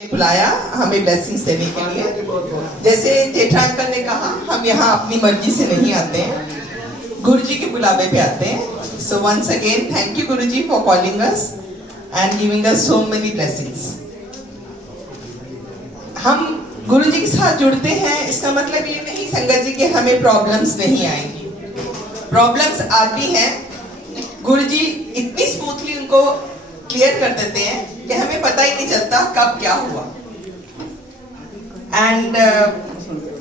बुलाया हमें ब्लेसिंग्स देने के लिए। जैसे जेठा अंकल ने कहा, हम यहाँ अपनी मर्जी से नहीं आते हैं, गुरुजी के बुलावे पे आते हैं। So once again thank you Guruji for calling us and giving us so many blessings. हम गुरुजी के साथ जुड़ते हैं, इसका मतलब ये नहीं संगत जी कि हमें प्रॉब्लम्स नहीं आएंगी। प्रॉब्लम्स आती हैं, गुरुजी इतनी स्मूथली उनको क्लियर कर देते हैं कि हमें पता ही नहीं चलता कब क्या हुआ। एंड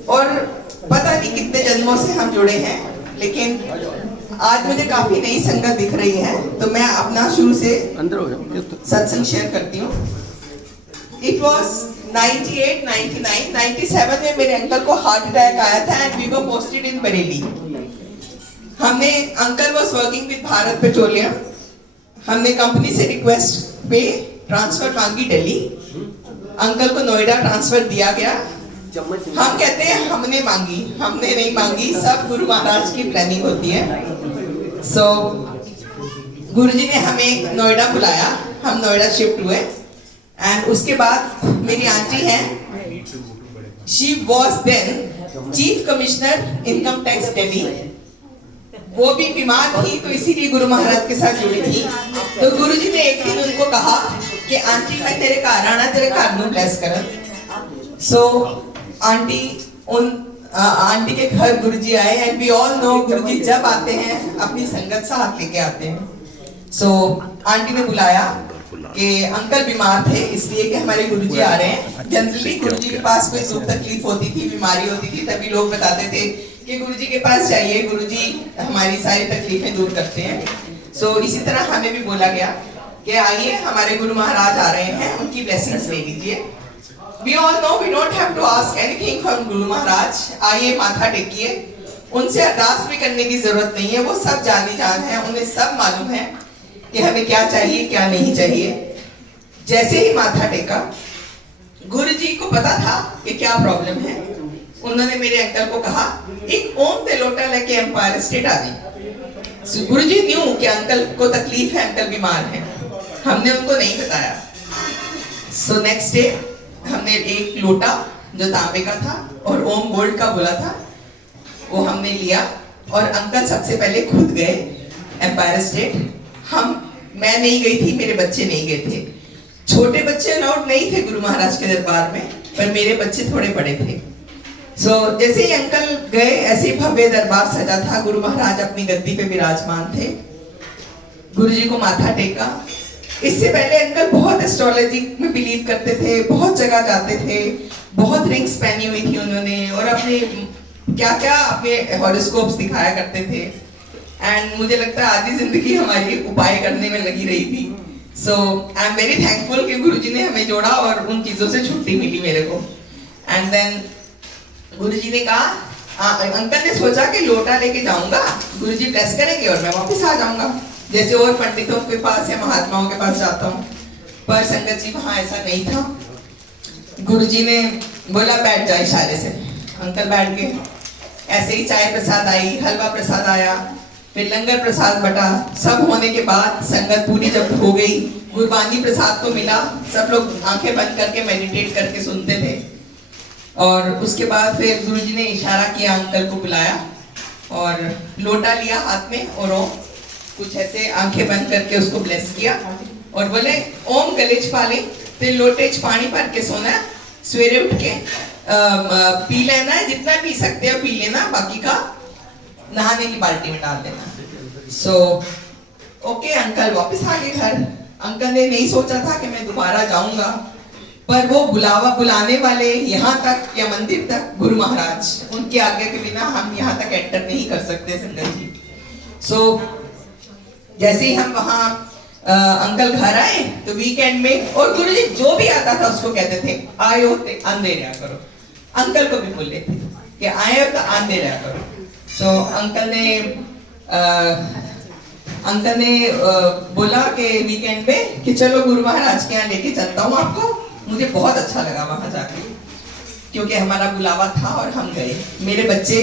और पता नहीं कितने जन्मों से हम जुड़े हैं, लेकिन आज मुझे काफी नई संगत दिख रही है, तो मैं अपना शुरू से सत्संग शेयर करती हूँ। इट वॉज 98, 99, 97 में मेरे अंकल को हार्ट अटैक आया था and we were posted in Bareilly. हमने uncle was working with Bharat Petroleum. हमने कंपनी से रिक्वेस्ट पे ट्रांसफर मांगी दिल्ली। अंकल को नोएडा ट्रांसफर दिया गया। हम कहते हैं हमने मांगी, हमने नहीं मांगी, सब गुरु महाराज की प्लानिंग होती है। सो गुरुजी ने हमें नोएडा बुलाया, हम नोएडा शिफ्ट हुए। एंड उसके बाद मेरी आंटी है, she was then chief commissioner income tax Delhi. वो भी बीमार थी, तो इसीलिए गुरु महाराज के साथ जुड़ी थी। तो गुरुजी ने एक दिन उनको कहा कि आंटी मैं तेरे घर आना, तेरे घर नू ब्लेस कर। सो आंटी के घर गुरुजी आए एंड वी ऑल नो गुरुजी जब आते हैं अपनी संगत साथ लेके आते हैं। सो आंटी ने बुलाया कि अंकल बीमार थे इसलिए कि हमारे गुरुजी आ रहे हैं। जनरली गुरुजी के पास कोई दुख तकलीफ होती थी, बीमारी होती थी, तभी लोग बताते थे कि गुरुजी के पास जाइए, गुरुजी हमारी सारी तकलीफें दूर करते हैं। सो इसी तरह हमें भी बोला गया कि आइए हमारे गुरु महाराज आ रहे हैं, उनकी ब्लेसिंग्स ले लीजिए। We all know we don't have to ask anything from Guru Maharaj. आइए माथा टेकिए, उनसे अरदास भी करने की जरूरत नहीं है, वो सब जानी जान है, उन्हें सब मालूम है कि हमें क्या चाहिए क्या नहीं चाहिए। जैसे ही माथा टेका, गुरुजी को पता था कि क्या प्रॉब्लम है। उन्होंने मेरे अंकल को कहा एक ओम पे लोटा लेके एम्पायर स्टेट आ गई। गुरुजी न्यू कि अंकल को तकलीफ है, अंकल बीमार है, हमने उनको नहीं बताया। सो नेक्स्ट डे हमने एक लोटा जो तांबे का था और ओम गोल्ड का बोला था, वो हमने लिया और अंकल सबसे पहले खुद गए एम्पायर स्टेट। मैं नहीं गई थी, मेरे बच्चे नहीं गए थे। छोटे बच्चे अलाउड नहीं थे गुरु महाराज के दरबार में, पर मेरे बच्चे थोड़े बड़े थे। सो जैसे ही अंकल गए, ऐसे भव्य दरबार सजा था, गुरु महाराज अपनी गद्दी पे विराजमान थे। गुरुजी को माथा टेका। इससे पहले अंकल बहुत एस्ट्रोलॉजी में बिलीव करते थे, बहुत जगह जाते थे, बहुत रिंग्स पहनी हुई थी उन्होंने और अपने क्या क्या अपने हॉरोस्कोप्स दिखाया करते थे। एंड मुझे लगता है आधी जिंदगी हमारी उपाय करने में लगी रही थी। सो आई एम वेरी थैंकफुल कि गुरुजी ने हमें जोड़ा और उन चीजों से छुट्टी मिली मेरे को। एंड देन गुरुजी ने कहा, अंकल ने सोचा कि लोटा लेके जाऊंगा, गुरुजी ब्लेस करेंगे और मैं वापस आ जाऊंगा, जैसे और पंडितों के पास या महात्माओं के पास जाता हूँ। पर संगत जी वहां ऐसा नहीं था। गुरुजी ने बोला बैठ जाए, इशारे से अंकल बैठ गए। ऐसे ही चाय प्रसाद आई, हलवा प्रसाद आया, फिर लंगर प्रसाद बटा। सब होने के बाद संगत पूरी जब हो गई, गुरबानी प्रसाद को मिला, सब लोग आंखें बंद करके मेडिटेट करके सुनते थे। और उसके बाद फिर गुरुजी ने इशारा किया, अंकल को बुलाया और लोटा लिया हाथ में और ओम कुछ ऐसे आंखें बंद करके उसको ब्लेस किया और बोले ओम गलेच पाले ते लोटे च पानी भर के सोना, सवेरे उठ के पी लेना है, जितना पी सकते हो पी लेना, बाकी का नहाने की बाल्टी में डाल देना। सो ओके अंकल वापस आ गए घर। अंकल ने नहीं सोचा था कि मैं दोबारा जाऊंगा, पर वो बुलाने वाले यहाँ तक या मंदिर तक गुरु महाराज, उनकी आज्ञा के बिना हम यहाँ तक एंटर नहीं कर सकते संगत जी। सो जैसे ही हम वहाँ अंकल घर आए तो वीकेंड में, और गुरुजी जो भी आता था उसको कहते थे आए होते आंदे रहा करो। अंकल को भी बोल लेते कि आए हो तो आंदे रहा करो। सो अंकल ने बोला कि वीकेंड पे कि चलो गुरु महाराज के यहाँ लेके चलता हूँ आपको। मुझे बहुत अच्छा लगा वहां जाके, क्योंकि हमारा बुलावा था और हम गए। मेरे बच्चे,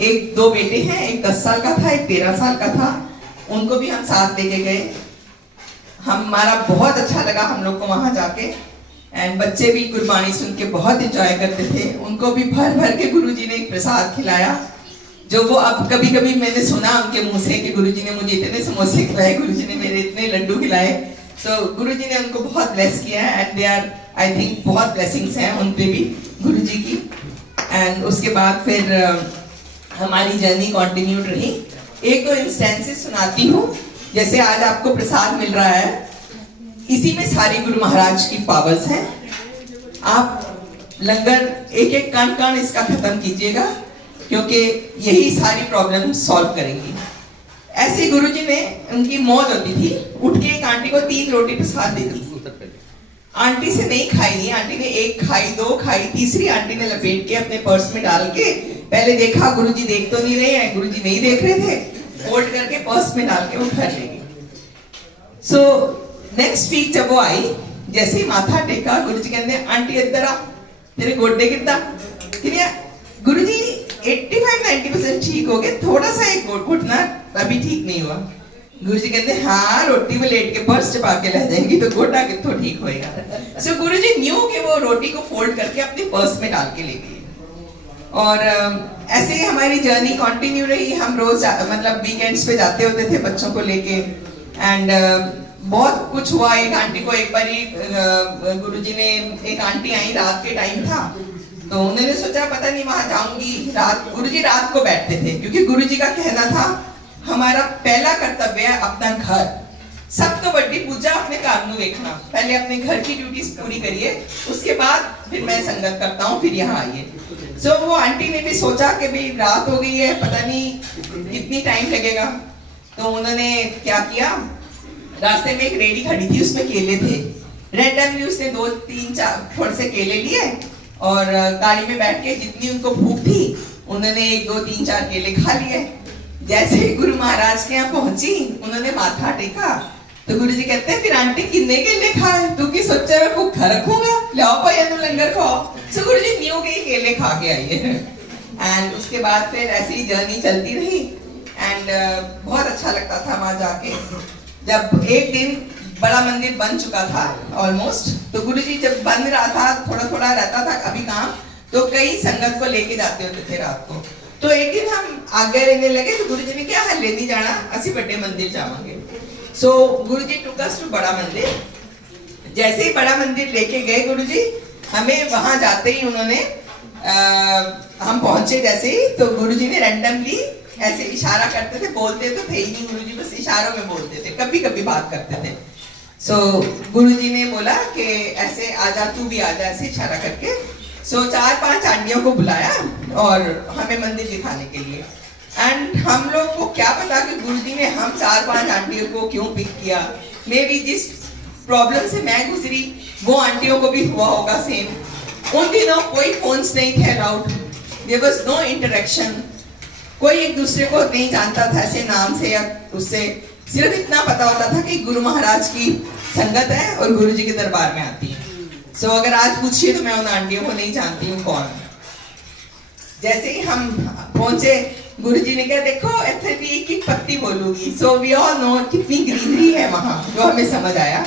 एक 2 बेटे हैं, एक 10 साल का था, एक 13 साल का था, उनको भी हम साथ लेके गए। हमारा बहुत अच्छा लगा हम लोग को वहां जाके। एंड बच्चे भी गुरबाणी सुन के बहुत एंजॉय करते थे। उनको भी भर भर के गुरुजी ने एक प्रसाद खिलाया, जो वो अब कभी कभी मैंने सुना उनके मुंह से कि गुरुजी ने मुझे इतने समोसे खिलाए, गुरुजी ने मेरे इतने लड्डू खिलाए। सो गुरुजी ने उनको बहुत ब्लेस किया है and they are I think बहुत ब्लेसिंग्स हैं उन पे भी गुरुजी की। एंड उसके बाद फिर हमारी जर्नी कंटिन्यूड रही। एक दो इंस्टेंसेस सुनाती हूँ। जैसे आज आपको प्रसाद मिल रहा है, इसी में सारी गुरु महाराज की पावर्स हैं। आप लंगर एक एक कण कण इसका खत्म कीजिएगा, क्योंकि यही सारी प्रॉब्लम सॉल्व करेंगी। ऐसे गुरुजी ने, उनकी मौत होती थी, उठ के एक आंटी को 3 रोटी प्रसाद दे दी। आंटी से नहीं खाई नहीं, आंटी ने 1 खाई, 2 खाई, तीसरी आंटी ने लपेट के अपने पर्स में डाल के, पहले देखा गुरुजी देख तो नहीं रहे हैं, गुरुजी नहीं देख रहे थे, फोल्ड करके पर्स में डाल के वो घर ले गई। सो नेक्स्ट वीक जब वो आई, जैसे ही माथा टेका, गुरुजी कहते हैं आंटी इधर आ, तेरे गोडे कितना गुरुजी 85-90% ठीक हो गए, थोड़ा सा एक घुटना अभी ठीक नहीं हुआ। गुरुजी कहते हैं हाँ, रोटी में लेट के पर्स चबा के ले जाएंगी तो गोटा कितना ठीक होएगा। सो गुरुजी न्यू कि वो रोटी को फोल्ड करके अपने पर्स में डाल के ले गई। और ऐसे ही हमारी जर्नी कंटिन्यू रही। हम रोज मतलब वीकेंड्स पे जाते होते थे बच्चों को लेके एंड बहुत कुछ हुआ। एक आंटी को एक बारी गुरुजी ने, एक आंटी आई, रात के टाइम था, तो उन्होंने सोचा पता नहीं वहां जाऊंगी। रात गुरुजी रात को बैठते थे, क्योंकि गुरुजी का कहना था हमारा पहला कर्तव्य है अपना घर, सब तो बड़ी पूजा अपने काम में देखना, पहले अपने घर की ड्यूटीज पूरी करिए, उसके बाद फिर मैं संगत करता हूँ, फिर यहाँ आइए। सो वो आंटी ने भी सोचा कि भाई रात हो गई है, पता नहीं कितनी टाइम लगेगा, तो उन्होंने क्या किया, रास्ते में एक रेडी खड़ी थी, उसमें केले थे। रैंडमली उसने 2-3-4 थोड़े से केले लिए और गाड़ी में बैठ के जितनी उनको भूख थी उन्होंने 1-2-3-4 केले खा लिए। जैसे ही गुरु महाराज के यहाँ पहुंची, उन्होंने माथा टेका तो गुरुजी कहते हैं फिर आंटी कितने केले खाए, तू की सोचा मैं भूखा रखूंगा, लाओ भैया तुम लंगर खाओ। सो गुरुजी न्यू के केले खा के आई है। एंड उसके बाद फिर ऐसी ही जर्नी चलती रही एंड बहुत अच्छा लगता था वहां जाके। जब एक दिन बड़ा मंदिर बन चुका था ऑलमोस्ट, तो गुरुजी जब बन रहा था, थोड़ा थोड़ा रहता था अभी काम, तो कई संगत को लेके जाते होते थे रात को। तो एक दिन हम आगे रहने लगे तो गुरुजी ने क्या हल्ले नहीं जाना, असी बड़े मंदिर जावांगे। सो गुरुजी टुक अस टू बड़ा मंदिर। जैसे ही बड़ा मंदिर लेके गए गुरुजी, हमें वहां जाते ही उन्होंने हम पहुंचे जैसे ही, तो गुरुजी ने रैंडमली ऐसे इशारा करते थे, बोलते तो थे ही नहीं गुरुजी, बस इशारों में बोलते थे, कभी कभी बात करते थे। सो गुरुजी ने बोला कि ऐसे आजा, तू भी आजा, ऐसे इशारा करके। सो 4-5 आंटियों को बुलाया और हमें मंदिर दिखाने के लिए। एंड हम लोग को क्या पता कि गुरुजी ने हम 4-5 आंटियों को क्यों पिक किया। मे बी जिस प्रॉब्लम से मैं गुजरी वो आंटियों को भी हुआ होगा सेम। उन दिनों कोई फोन्स नहीं थे allowed, there was no interaction, कोई एक दूसरे को नहीं जानता था ऐसे नाम से या उससे, सिर्फ इतना पता होता था कि गुरु महाराज की संगत है और गुरुजी के दरबार में आती है। सो अगर आज पूछिए तो मैं उन आंटियों को नहीं जानती हूँ कौन। जैसे ही हम पहुंचे, गुरुजी ने कहा देखो इतने भी एक पत्ती बोलूंगी। सो वी ऑल नो कितनी ग्रीनरी है वहां, जो हमें समझ आया।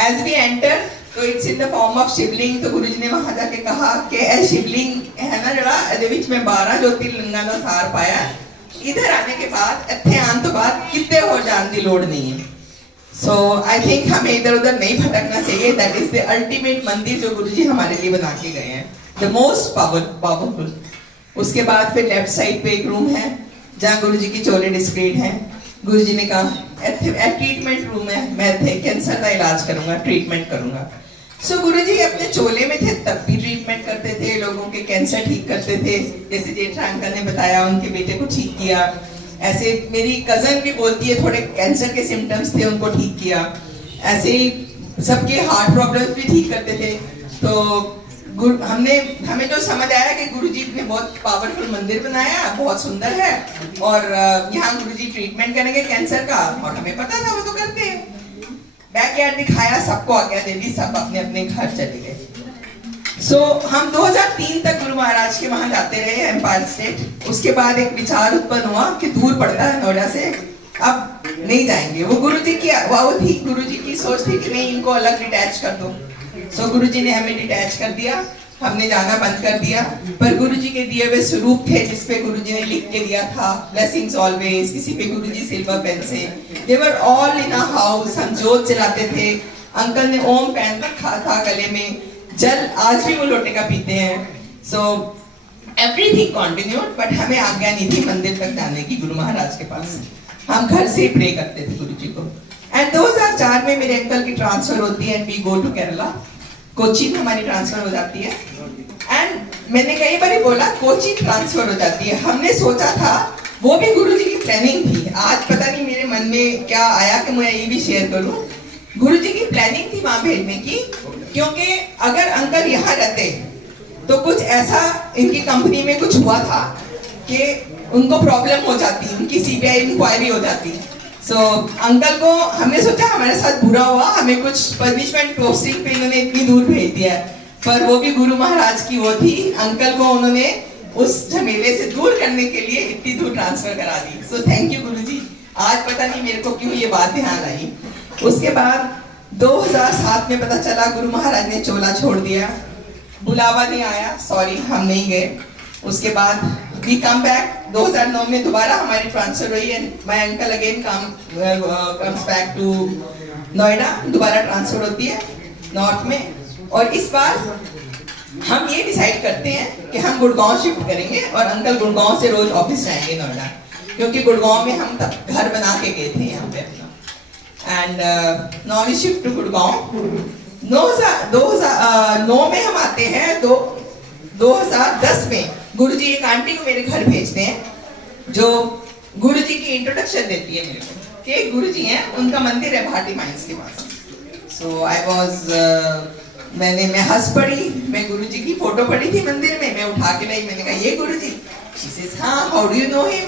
एज वी एंटर तो it's in the form of Shivling. तो गुरुजी ने वहां जाके कहा कि ए शिवलिंग है ना जरा ਇਹਦੇ ਵਿੱਚ मैं 12 ज्योतिर्लिंगां ਦਾ ਸਾਰ ਪਾਇਆ, इधर आने के बाद ਇੱਥੇ आने तो बाद कितने और जाने की लोड़ नहीं है। सो आई थिंक हमें इधर उधर नहीं भटकना चाहिए। दैट इज द अल्टीमेट मंदिर जो गुरुजी हमारे लिए बना के गए हैं, द मोस्ट पावरफुल। उसके बाद फिर लेफ्ट साइड पे एक रूम है जहाँ गुरुजी की चोले डिस्प्लेड हैं। गुरुजी ने कहा ट्रीटमेंट रूम है, मैं थे कैंसर का इलाज करूंगा, ट्रीटमेंट करूंगा। सो गुरुजी अपने चोले में थे तब भी ट्रीटमेंट करते थे, लोगों के कैंसर ठीक करते थे। जैसे जेठा अंकल ने बताया उनके बेटे को ठीक किया, ऐसे मेरी कजन भी बोलती है थोड़े कैंसर के सिम्टम्स थे उनको ठीक किया। ऐसे ही सबके हार्ट प्रॉब्लम्स भी ठीक करते थे। तो हमें जो समझ आया कि गुरुजी ने बहुत पावरफुल मंदिर बनाया, बहुत सुंदर है, और यहाँ गुरुजी ट्रीटमेंट करेंगे कैंसर का, और हमें पता था वो तो करते हैं। बैकयार्ड दिखाया, सबको आज्ञा दे दी, सब अपने अपने घर चले गए। सो हम 2003 तक गुरु महाराज के वहां जाते रहे एम्पायर स्टेट। उसके बाद एक विचार उत्पन्न हुआ कि दूर पड़ता है नोएडा से, अब नहीं जाएंगे। वो गुरुजी की वो थी, गुरुजी की सोच थी कि नहीं इनको अलग डिटैच कर दो। सो गुरुजी ने हमें डिटैच कर दिया, हमने जाना बंद कर दिया। पर गुरुजी के दिए हुए स्वरूप थे जिसपे गुरुजी ने लिख के दिया था ब्लेसिंग्स ऑलवेज, किसी पे गुरुजी सिल्वर पेन से। दे were all in a house, हम जोत जलाते थे। अंकल ने ओम पहन रखा था गले में, जल आज भी वो लोटे का पीते हैं। सो एवरीथिंग कंटिन्यूड, बट हमें आज्ञा नहीं थी मंदिर तक जाने की गुरु महाराज के पास। हम घर से ही प्रे करते थे गुरुजी को। एंड 2004 में मेरे अंकल की ट्रांसफर होती है and we go to Kerala. Kochi में हमारी ट्रांसफर हो जाती है। एंड मैंने कई बार बोला कोची ट्रांसफर हो जाती है, हमने सोचा था वो भी गुरुजी की प्लानिंग थी। आज पता नहीं मेरे मन में क्या आया कि मैं ये भी शेयर करूं। गुरुजी की प्लानिंग थी वहां भेजने की, क्योंकि अगर अंकल यहाँ रहते तो कुछ ऐसा इनकी कंपनी में कुछ हुआ था कि उनको प्रॉब्लम हो जाती, उनकी सीबीआई इंक्वायरी हो जाती। सो अंकल को हमने सोचा हमारे साथ बुरा हुआ, हमें कुछ पनिशमेंट पोस्टिंग पे इन्होंने इतनी दूर भेज दिया, पर वो भी गुरु महाराज की वो थी। अंकल को उन्होंने उस झमेले से दूर करने के लिए इतनी दूर ट्रांसफर करा दी। सो थैंक यू गुरुजी। आज पता नहीं मेरे को क्यों ये बात ध्यान आई। उसके बाद 2007 में पता चला गुरु महाराज ने चोला छोड़ दिया, बुलावा नहीं आया, सॉरी हम नहीं गए। उसके बाद वी कम बैक, 2009 में दोबारा हमारी ट्रांसफर हुई and my uncle again comes back to Noida. दोबारा ट्रांसफर होती है नॉर्थ में, और इस बार हम ये डिसाइड करते हैं कि हम गुड़गांव शिफ्ट करेंगे और अंकल गुड़गांव से रोज ऑफिस जाएंगे नोएडा, क्योंकि गुड़गांव में हम तब घर बना के गए थे यहाँ पे अपना। And now we shift to Gurgaon. 2009 में हम आते हैं। 2010 में गुरुजी एक आंटी को मेरे घर भेजते हैं जो गुरुजी की इंट्रोडक्शन देती है मेरे को कि गुरुजी हैं, उनका मंदिर है भाटी माइंस के पास। सो आई वाज मैं हंस पड़ी, मैं गुरुजी की फोटो पड़ी थी मंदिर में, मैं उठा के लाई, मैंने कहा ये गुरुजी। शी सेज हाँ, how do you know him.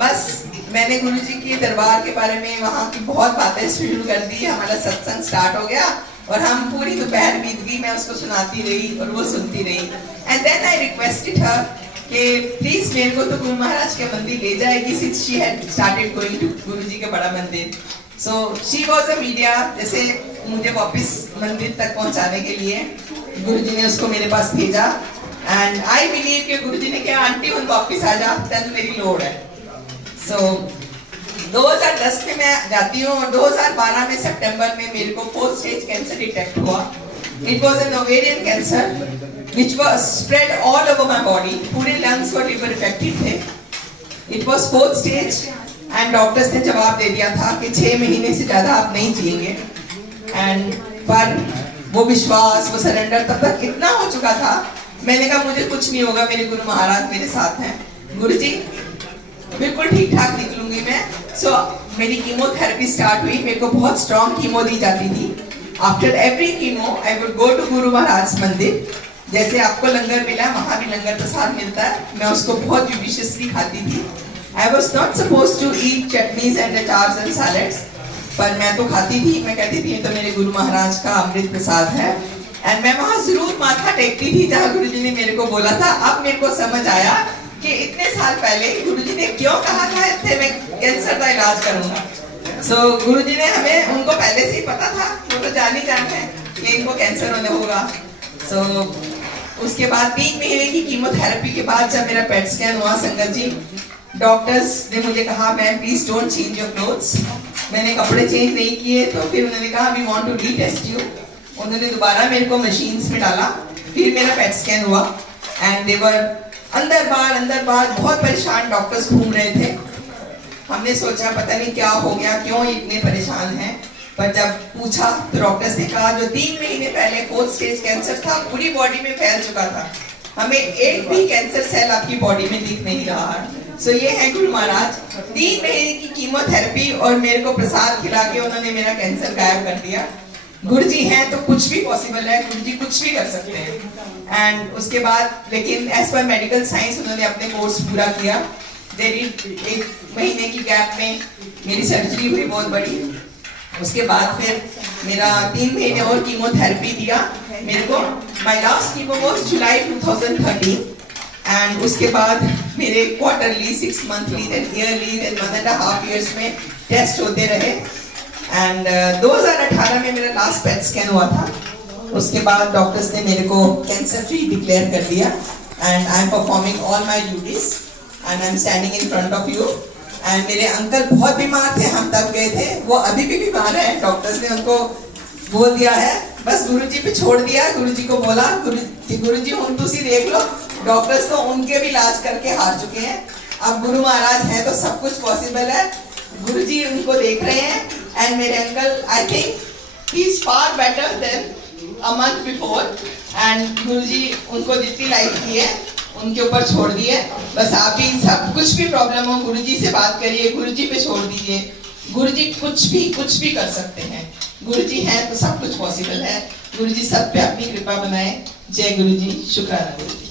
बस मैंने गुरुजी के दरबार के बारे में वहाँ की बहुत बातें शुरू कर दी। हमारा सत्संग स्टार्ट हो गया और हम पूरी दोपहर बीत गई, मैं उसको सुनाती रही और वो सुनती रही। And then I requested her कि प्लीज मेरे को तो गुरु महाराज के मंदिर ले जाएगी, since she had started going to Guruji के बड़ा मंदिर। So she was a media, जैसे मुझे वापस मंदिर तक पहुंचाने के लिए गुरुजी ने उसको मेरे पास भेजा। एंड आई बिलीव कि गुरुजी ने कहा आंटी उन वापस आ जा, तेन मेरी लोड़ है। सो 2010 में मैं जाती हूँ और 2012 में सितंबर में मेरे को 4th स्टेज कैंसर डिटेक्ट हुआ। It was an ovarian cancer which was spread all over my body, पूरे लंग्स और लिवर इफेक्टेड थे। It was 4th stage and doctors ने जवाब दे दिया था कि 6 महीने से ज्यादा आप नहीं जिएंगे। एंड पर वो विश्वास, वो सरेंडर तब तक इतना हो चुका था, मैंने कहा मुझे कुछ नहीं होगा, मेरे गुरु महाराज मेरे साथ हैं। गुरुजी बिल्कुल ठीक ठाक निकलूंगी मैं। सो मेरी कीमोथेरेपी स्टार्ट हुई, मेरे को बहुत स्ट्रॉन्ग कीमो दी जाती थी। After every chemo I would go to Guru Maharaj मंदिर। जैसे आपको लंगर मिला, वहाँ भी लंगर प्रसाद मिलता है, मैं उसको बहुत जुडिशियसली खाती थी। I was not suppose to eat chutneys and achars and salads, पर मैं तो खाती थी। मैं कहती थी तो मेरे गुरु महाराज का अमृत प्रसाद है। एंड मैं वहाँ जरूर माथा टेकती थी जहाँ गुरुजी ने मेरे को बोला था। अब मेरे को समझ आया कि इतने साल पहले गुरुजी ने क्यों कहा था इससे मैं कैंसर का इलाज करूंगा। सो गुरुजी ने हमें, उनको पहले से ही पता था, वो तो जान ही जानते हैं कि इनको कैंसर होने होगा। सो उसके बाद 3 महीने की कीमोथेरेपी के बाद जब मेरा पेट स्कैन हुआ संगत जी, डॉक्टर्स ने मुझे कहा ma'am please don't change your clothes. मैंने कपड़े चेंज नहीं किए, तो फिर उन्होंने कहा we want to retest you. उन्होंने दोबारा मेरे को मशीन्स में डाला, फिर मेरा पेट स्कैन हुआ। एंड देवर अंदर बाहर बहुत परेशान डॉक्टर्स घूम रहे थे। हमने सोचा पता नहीं क्या हो गया, क्यों इतने परेशान हैं। पर जब पूछा तो डॉक्टर्स ने कहा जो 3 महीने पहले 4th स्टेज कैंसर था, पूरी बॉडी में फैल चुका था, हमें एक भी कैंसर सेल आपकी बॉडी में दिख नहीं रहा है। सो ये है गुरु महाराज। 3 महीने की कीमोथेरेपी और मेरे को प्रसाद खिला के उन्होंने मेरा कैंसर गायब कर दिया। गुरुजी हैं तो कुछ भी पॉसिबल है, गुरुजी कुछ भी कर सकते हैं। एंड उसके बाद लेकिन एज पर मेडिकल साइंस उन्होंने अपने कोर्स पूरा किया। 1 महीने की गैप में मेरी सर्जरी हुई बहुत बड़ी। उसके बाद फिर मेरा 3 महीने और कीमोथेरेपी दिया मेरे को। My last chemo was July 2013 and उसके बाद मेरे quarterly, 6 monthly, then yearly, then 1.5 years में टेस्ट होते रहे। एंड 2018 में मेरा लास्ट पेट स्कैन हुआ था। उसके बाद डॉक्टर्स ने मेरे को कैंसर फ्री डिक्लेयर कर दिया and I am performing all my duties and I am standing in front of you. And मेरे अंकल बहुत बीमार थे, हम तब गए थे, वो अभी भी बीमार है। डॉक्टर्स ने उनको बोल दिया है, बस गुरुजी पे छोड़ दिया। गुरुजी को बोला गुरुजी हम तुसी देख लो, डॉक्टर्स तो उनके भी इलाज करके हार चुके हैं, अब गुरु महाराज है तो सब कुछ पॉसिबल है। गुरुजी उनको देख रहे हैं एंड मेरे uncle I think he is far better than a month before. And Guruji उनको जितनी लाइफ दी है उनके ऊपर छोड़ दिए। बस आप भी सब कुछ भी प्रॉब्लम हो गुरुजी से बात करिए, गुरुजी पे छोड़ दीजिए। गुरुजी कुछ भी कर सकते हैं। गुरुजी हैं तो सब कुछ पॉसिबल है। गुरुजी सब पे अपनी कृपा बनाए। जय गुरुजी, शुक्राना गुरुजी।